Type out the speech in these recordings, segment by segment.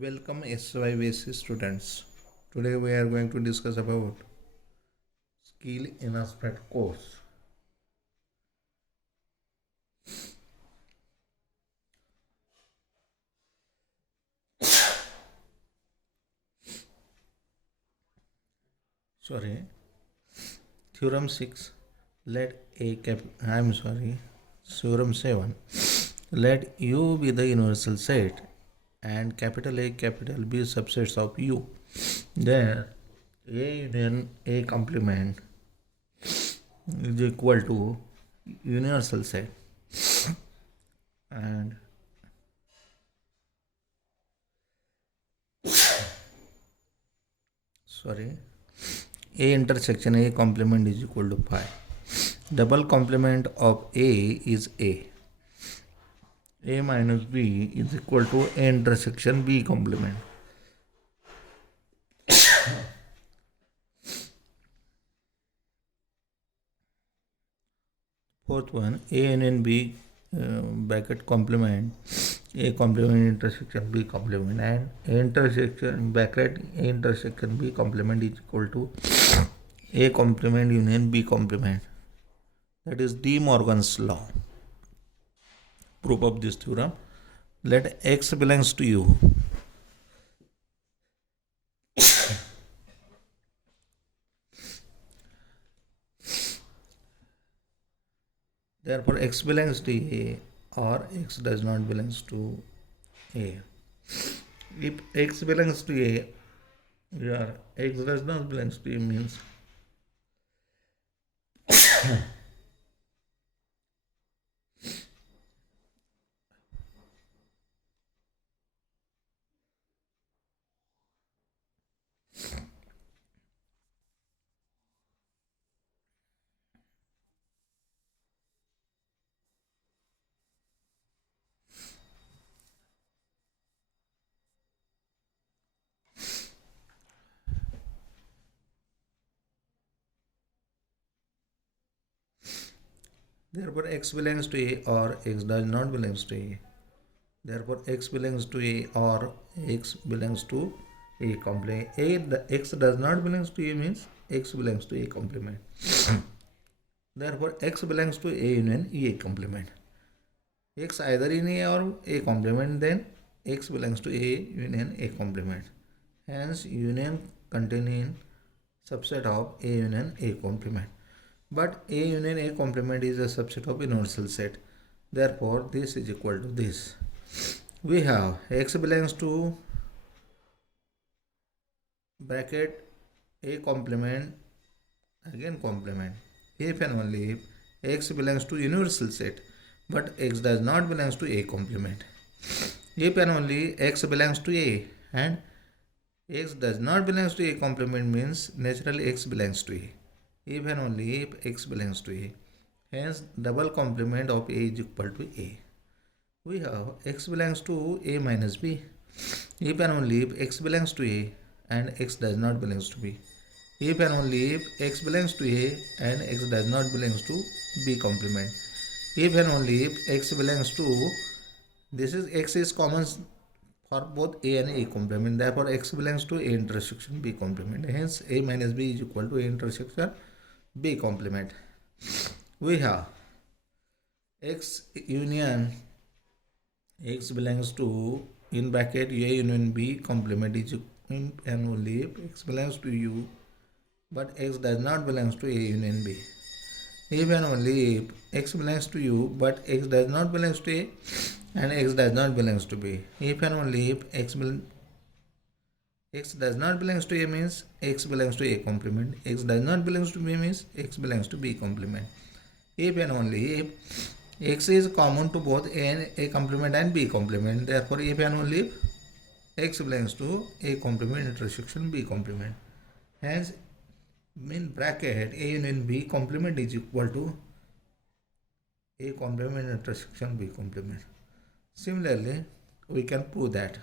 Welcome SYVC students. Today we are going to discuss about skill enhancement course. Sorry, Theorem 6. Let A cap. I am sorry. Theorem 7. Let U be the universal set and capital A capital B subsets of U. Then A union A complement is equal to universal set and sorry, A intersection A complement is equal to phi. Double complement of A is A. A minus B is equal to A intersection B complement. Fourth one, A union B bracket complement A complement intersection B complement, and A intersection bracket A intersection B complement is equal to A complement union B complement. That is De Morgan's law. Proof of this theorem: let X belongs to U. Therefore, X belongs to A or X does not belongs to A. If X belongs to A, or X does not belongs to A means therefore X belongs to A or X does not belongs to A. Therefore, X belongs to A or X belongs to A complement. X does not belongs to A means X belongs to A complement. Therefore, X belongs to A union A complement. X either in A or A complement, then X belongs to A union A complement. Hence, union containing subset of A union A complement. But A union A complement is a subset of universal set. Therefore, this is equal to this. We have X belongs to bracket A complement, again complement, if and only if X belongs to universal set but X does not belongs to A complement. If and only X belongs to A and X does not belongs to A complement means naturally X belongs to A. If and only if X belongs to A. Hence double complement of A is equal to A. We have X belongs to A minus B. If and only if X belongs to A and X does not belongs to B. If and only if X belongs to A and X does not belongs to B complement. If and only if X belongs to, this is X is common for both A and A complement. Therefore, X belongs to A intersection B complement. Hence, A minus B is equal to A intersection B complement. We have X union X belongs to in bracket A union B complement is in and only if X belongs to U but X does not belongs to A union B. If and only if X belongs to U but X does not belongs to A and X does not belongs to B. If and only if X does not belongs to A means X belongs to A complement. X does not belongs to B means X belongs to B complement. If and only if X is common to both A complement and B complement. Therefore, if and only if X belongs to A complement intersection B complement. Hence, in bracket A union B complement is equal to A complement intersection B complement. Similarly, we can prove that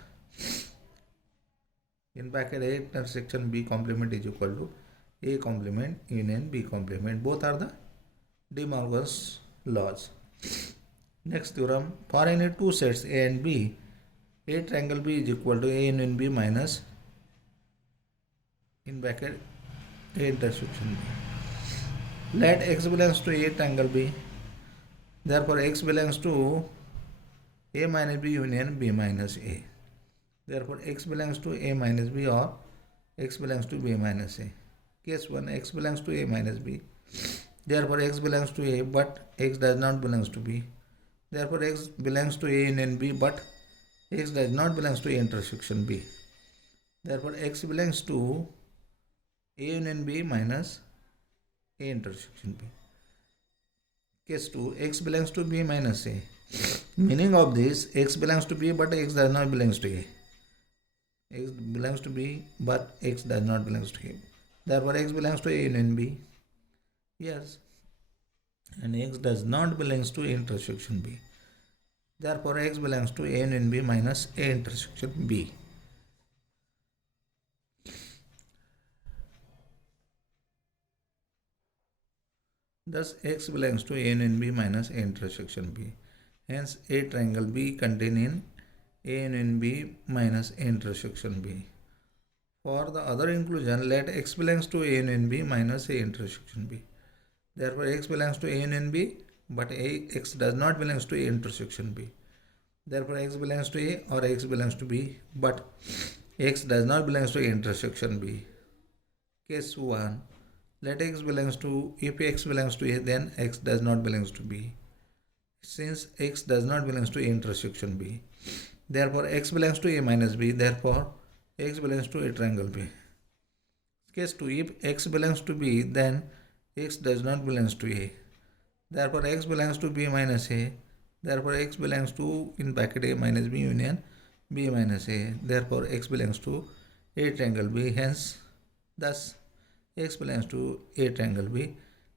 in bracket A intersection B complement is equal to A complement union B complement. Both are the De Morgan's laws. Next theorem: for any two sets A and B, A triangle B is equal to A union B minus in bracket A intersection B. Let x belongs to A triangle B. Therefore x belongs to A minus B union B minus A. Therefore x belongs to A minus B or x belongs to B minus A. Case 1, x belongs to A minus B. Therefore x belongs to A but x does not belongs to B. Therefore x belongs to A union B but x does not belongs to A intersection B. Therefore x belongs to A union B minus A intersection B. Case 2, x belongs to B minus A. Meaning of this, x belongs to B but x does not belongs to A. X belongs to B but x does not belongs to A. Therefore x belongs to A union B. Yes. And x does not belongs to A intersection B. Therefore x belongs to A union B minus A intersection B. Thus x belongs to A union B minus A intersection B. Hence A triangle B contained in A union B minus A intersection B. For the other inclusion, let x belongs to A union B minus A intersection B. Therefore x belongs to A union B but x does not belongs to A intersection B. Therefore x belongs to A or x belongs to B but x does not belongs to A intersection B. Case 1, let x belongs to, if x belongs to A then x does not belongs to B. Since x does not belongs to A intersection B, therefore x belongs to A minus B, therefore x belongs to A triangle B. Case 2, if x belongs to B then x does not belongs to A, therefore x belongs to B minus A, therefore x belongs to in bracket A minus B union B minus A, therefore x belongs to A triangle B, hence thus x belongs to A triangle B,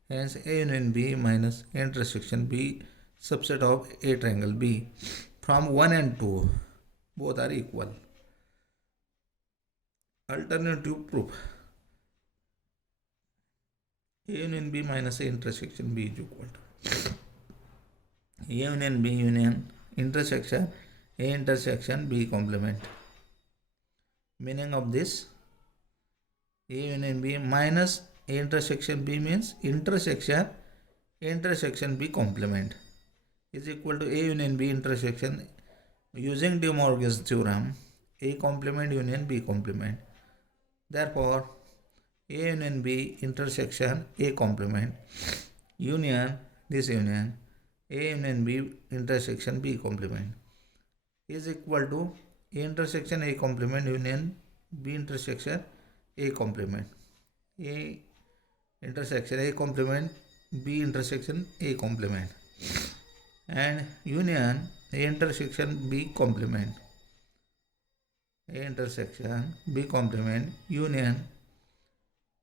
hence A union B minus A intersection B subset of A triangle B from 1 and 2 both are equal. Alternative proof. A union B minus A intersection B is equal to A union B union intersection A intersection B complement. Meaning of this, A union B minus A intersection B means intersection B complement is equal to A union B intersection using De Morgan's theorem A complement union B complement. Therefore A union B intersection A complement union this union A union B intersection B complement is equal to A intersection A complement union B intersection A complement. A intersection A complement B intersection A complement and union A intersection B complement. A intersection B complement union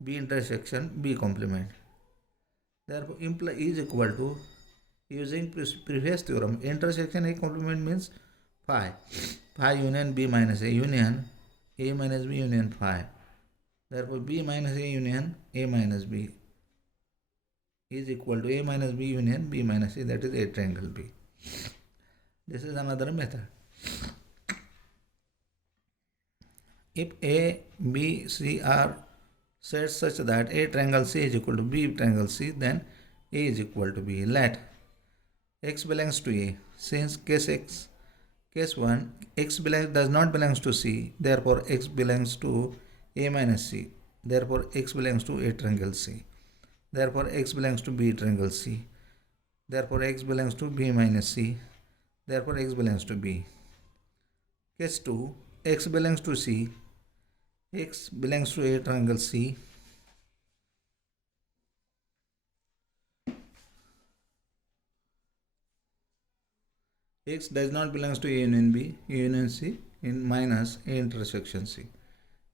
B intersection B complement. Therefore imply is equal to, using previous theorem, intersection A complement means phi union B minus A union A minus B union phi. Therefore B minus A union A minus B is equal to A minus B union B minus A, that is A triangle B. This is another method. If A, B, C are sets such that A triangle C is equal to B triangle C, then A is equal to B. Let x belongs to A. Since case 1, x does not belongs to C, therefore x belongs to A minus C. Therefore x belongs to A triangle C. Therefore x belongs to B triangle C. Therefore x belongs to B minus C. Therefore x belongs to B. Case 2, x belongs to C. X belongs to A triangle C. X does not belongs to A union B, A union C in minus A intersection C.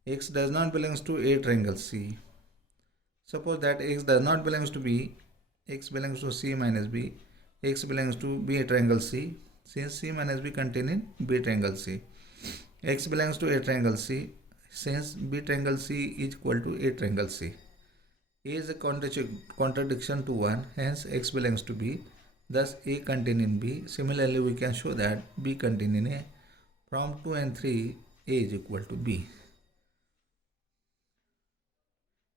X does not belongs to A triangle C. Suppose that x does not belongs to B, x belongs to C minus B, x belongs to B triangle C, since C minus B contain in B triangle C. X belongs to A triangle C, since B triangle C is equal to A triangle C. A is a contradiction to 1, hence x belongs to B, thus A contain in B. Similarly, we can show that B contain in A. From 2 and 3, A is equal to B.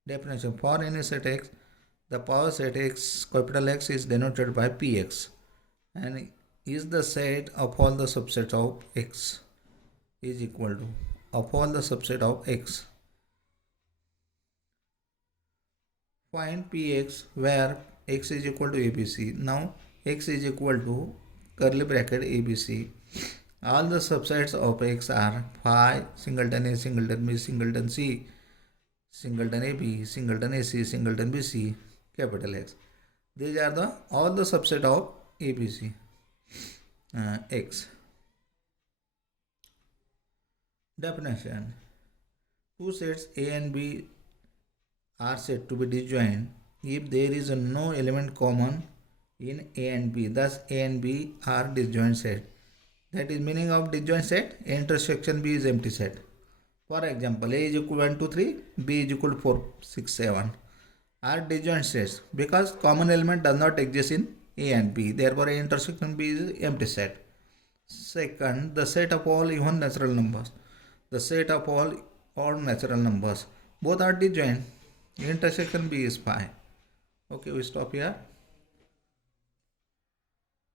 Definition: for any set X, the power set X, capital X, is denoted by Px and is the set of all the subsets of X is equal to of all the subset of X. Find Px where X is equal to ABC. Now X is equal to curly bracket ABC. All the subsets of X are phi, singleton A, singleton B, singleton C, singleton AB, singleton AC, singleton BC, capital X. These are the all the subset of ABC X. Definition: two sets A and B are said to be disjoint if there is no element common in A and B. Thus A and B are disjoint set. That is meaning of disjoint set. Intersection B is empty set. For example, A is equal to 1, 2, 3, B is equal to 4, 6, 7 are disjoint sets because common element does not exist in A and B. Therefore, A intersection B is empty set. Second, the set of all even natural numbers. The set of all natural numbers. Both are disjoint. Intersection B is pi. Okay, we stop here.